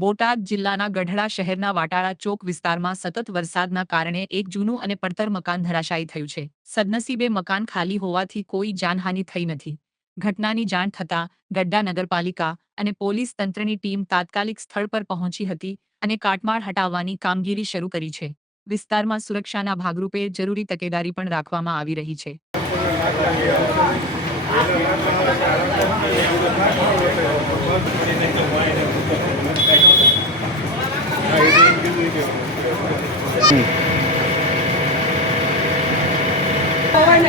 બોટાદ જિલ્લાના ગઢડા શહેરના વાટાળા ચોક વિસ્તારમાં સતત વરસાદના કારણે એક જૂનું અને પડતર મકાન ધરાશાયી થયું છે. સદનસીબે મકાન ખાલી હોવાથી કોઈ જાનહાનિ થઈ નથી. ઘટનાની જાણ થતાં ગઢડા નગરપાલિકા અને પોલીસ તંત્રની ટીમ તાત્કાલિક સ્થળ પર પહોંચી હતી અને કાટમાળ હટાવવાની કામગીરી શરૂ કરી છે. વિસ્તારમાં સુરક્ષાના ભાગરૂપે જરૂરી તકેદારી પણ રાખવામાં આવી રહી છે. તમારું